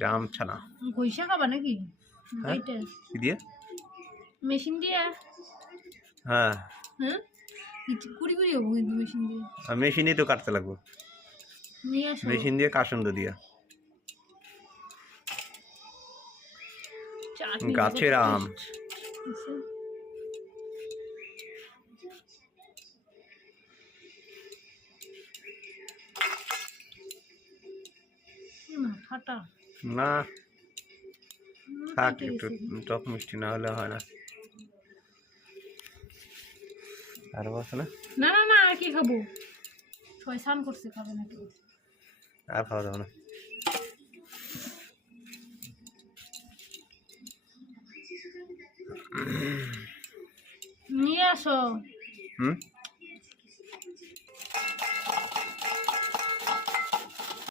জাম ছানা ঘইষা খাবা নাকি? হ্যাঁ? এইটা কি দিয়ে? মেশিন দিয়ে? হ্যাঁ, হ্যাঁ, কুড়ি কুড়ি হবো কিন্তু মেশিন দিয়ে। আর মেশিনেই তো কাটতে লাগবে। নিয়ে আসো। মেশিন দিয়ে কাসন্দ দিয়া। চাটনি গাছের আম। ফাটা না থাক, একটু টক মিষ্টি না হলে হয় না। আর বসে না, না না না, আর কি খাবো? সবাই স্নান করছে, খাবে নাকি? আর খাওয়া যাবে না। নিয়ে আসো। হুম।